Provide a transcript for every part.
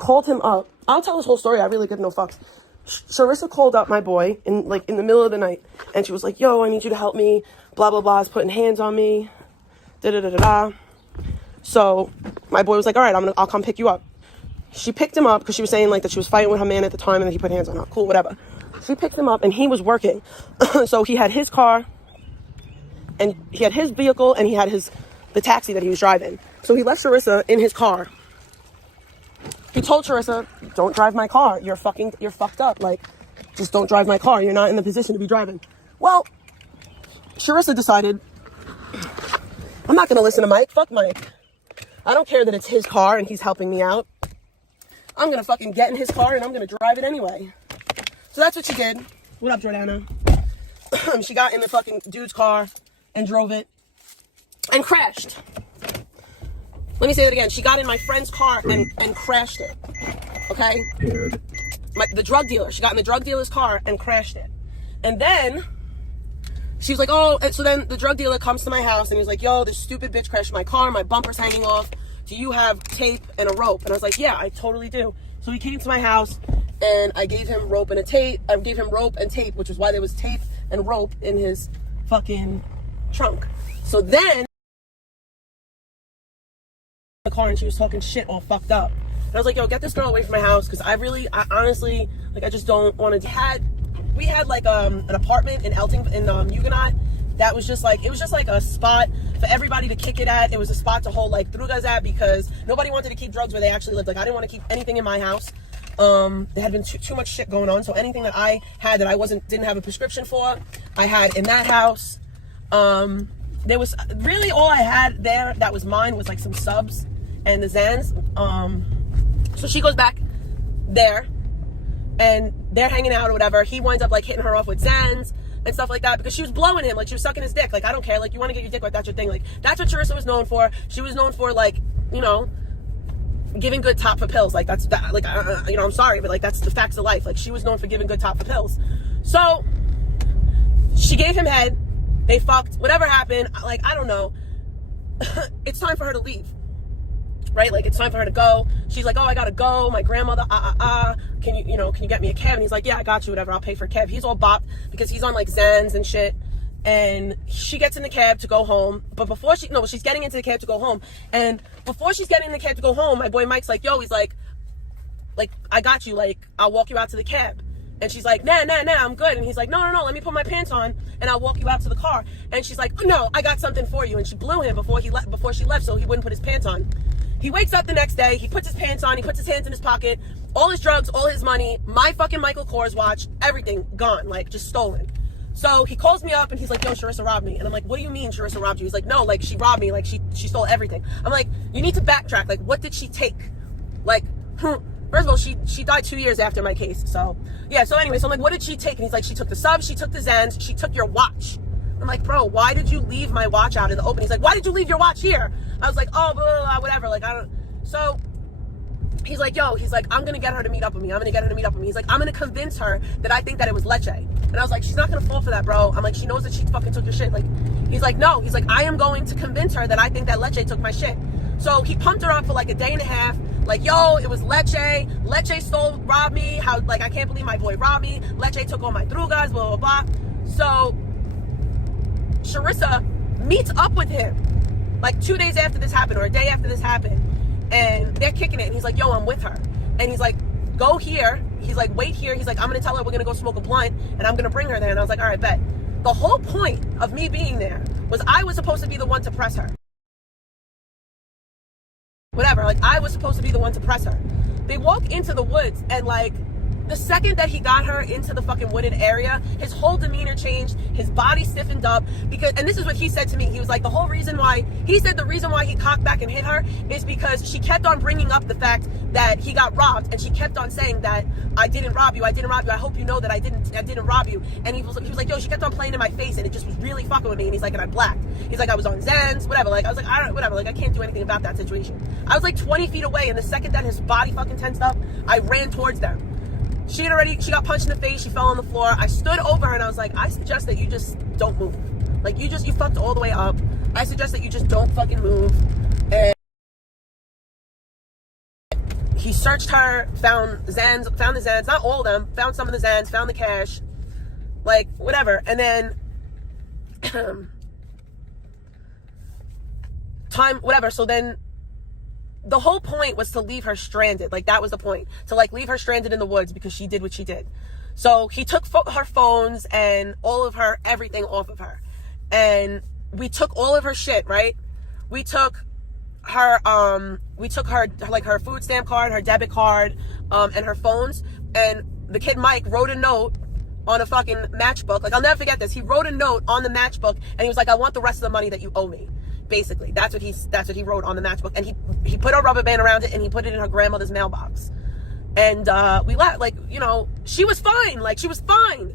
called him up. I'll tell this whole story. I really give no fucks. Sharissa called up my boy in the middle of the night, and she was like, yo, I need you to help me, blah, blah, blah, is putting hands on me, da-da-da-da-da. So my boy was like, all right, I'll come pick you up. She picked him up because she was saying like that she was fighting with her man at the time and that he put hands on her. Cool, whatever. She picked him up and he was working. So he had his car and he had his vehicle and he had the taxi that he was driving. So he left Sharissa in his car. He told Sharissa, don't drive my car. You're fucked up. Like, just don't drive my car. You're not in the position to be driving. Well, Sharissa decided, I'm not going to listen to Mike. Fuck Mike. I don't care that it's his car and he's helping me out. I'm going to fucking get in his car and I'm going to drive it anyway. So that's what she did. What up, Jordana? She got in the fucking dude's car and drove it and crashed. Let me say that again. She got in my friend's car and crashed it. Okay? The drug dealer. She got in the drug dealer's car and crashed it. And then she was like, oh, and so then the drug dealer comes to my house and he's like, yo, this stupid bitch crashed my car. My bumper's hanging off. Do you have tape and a rope? And I was like, yeah, I totally do. So he came to my house and I gave him rope and tape, which is why there was tape and rope in his fucking trunk. So then the car and she was talking shit all fucked up. And I was like, yo, get this girl away from my house because I honestly, like, I just don't want to. We had like an apartment in Huguenot that was just like, it was just like a spot for everybody to kick it at. It was a spot to hold like drugas at because nobody wanted to keep drugs where they actually lived. Like, I didn't want to keep anything in my house. There had been too much shit going on, so anything that I had that I didn't have a prescription for, I had in that house. There was really all I had there that was mine was like some subs and the Zans. So she goes back there and they're hanging out or whatever. He winds up like hitting her off with Zans and stuff like that because she was blowing him, like she was sucking his dick. Like, I don't care, like, you want to get your dick wet, that's your thing. Like, that's what Sharissa was known for. She was known for, like, you know, giving good top for pills. Like, that's that, like, you know, I'm sorry, but like, that's the facts of life. Like, she was known for giving good top for pills. So she gave him head. They fucked. Whatever happened, like, I don't know. It's time for her to leave, right? Like, it's time for her to go. She's like, oh, I gotta go. My grandmother, can you get me a cab? And he's like, yeah, I got you, whatever. I'll pay for a cab. He's all bopped because he's on like Zans and shit. And she gets in the cab to go home. But she's getting into the cab to go home. And before she's getting in the cab to go home, my boy Mike's like, yo, he's like, I got you. Like, I'll walk you out to the cab. And she's like, nah, I'm good. And he's like, no, let me put my pants on and I'll walk you out to the car. And she's like, no, I got something for you. And she blew him before she left so he wouldn't put his pants on. He wakes up the next day, he puts his pants on, he puts his hands in his pocket, all his drugs, all his money, my fucking Michael Kors watch, everything gone, like, just stolen. So he calls me up and he's like, yo, Sharissa robbed me. And I'm like, what do you mean Sharissa robbed you? He's like, no, like, she robbed me, like, she stole everything. I'm like, you need to backtrack, like, what did she take? Like, first of all, she died 2 years after my case, so, yeah, so anyway, so I'm like, what did she take? And he's like, she took the subs, she took the Zans, she took your watch. I'm like, bro, why did you leave my watch out in the open? He's like, why did you leave your watch here? I was like, oh, blah, blah, blah, whatever, like, I don't, so he's like, yo, he's like, I'm gonna get her to meet up with me. He's like, I'm gonna convince her that I think that it was Leche. And I was like, she's not gonna fall for that, bro. I'm like, she knows that she fucking took your shit. Like, he's like, no. He's like, I am going to convince her that I think that Leche took my shit. So he pumped her up for like a day and a half. Like, yo, it was Leche. Leche robbed me. How, like, I can't believe my boy robbed me. Leche took all my drugas, blah, blah, blah. So Sharissa meets up with him like 2 days after this happened or a day after this happened. And they're kicking it. And he's like, yo, I'm with her. And he's like, go here. He's like, wait here. He's like, I'm going to tell her we're going to go smoke a blunt and I'm going to bring her there. And I was like, all right, bet. The whole point of me being there was I was supposed to be the one to press her. Whatever. Like, I was supposed to be the one to press her. They walk into the woods and, like, the second that he got her into the fucking wooded area, his whole demeanor changed, his body stiffened up, because, and this is what he said to me, he was like, the reason why he cocked back and hit her is because she kept on bringing up the fact that he got robbed, and she kept on saying that, I didn't rob you, I hope you know that I didn't rob you, and he was like, yo, she kept on playing in my face, and it just was really fucking with me, and he's like, and I blacked, he's like, I was on Zans, whatever, like, I was like, whatever, like, I can't do anything about that situation. I was like 20 feet away, and the second that his body fucking tensed up, I ran towards them. She got punched in the face, she fell on the floor. I stood over her and I was like, I suggest that you just don't move. Like, you fucked all the way up. I suggest that you just don't fucking move. And he searched her, found the Zans, not all of them, found some of the Zans, found the cash, like, whatever. And then, so then, the whole point was to leave her stranded. Like, that was the point. To, like, leave her stranded in the woods because she did what she did. So he took her phones and all of her, everything off of her. And we took all of her shit, right? We took her, like, her food stamp card, her debit card, and her phones. And the kid Mike wrote a note on a fucking matchbook. Like, I'll never forget this. He wrote a note on the matchbook and he was like, I want the rest of the money that you owe me. Basically, that's what he wrote on the matchbook, and he put a rubber band around it and he put it in her grandmother's mailbox. And we left, like, you know, she was fine. Like, she was fine.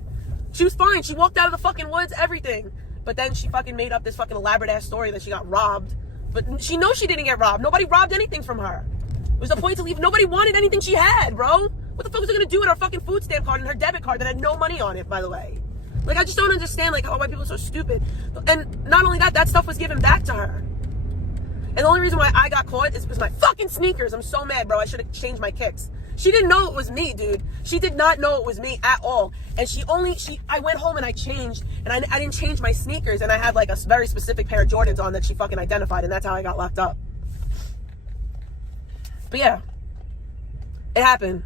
She walked out of the fucking woods, everything. But then she fucking made up this fucking elaborate ass story that she got robbed. But she knows she didn't get robbed. Nobody robbed anything from her. It was the point to leave. Nobody wanted anything she had, bro. What the fuck was I gonna do with her fucking food stamp card and her debit card that had no money on it, by the way? Like, I just don't understand, like, how white people are so stupid. And not only that, that stuff was given back to her. And the only reason why I got caught is because my fucking sneakers. I'm so mad, bro. I should have changed my kicks. She didn't know it was me, dude. She did not know it was me at all. And I went home and I changed, and I didn't change my sneakers, and I had, like, a very specific pair of Jordans on that she fucking identified, and that's how I got locked up. But yeah, it happened.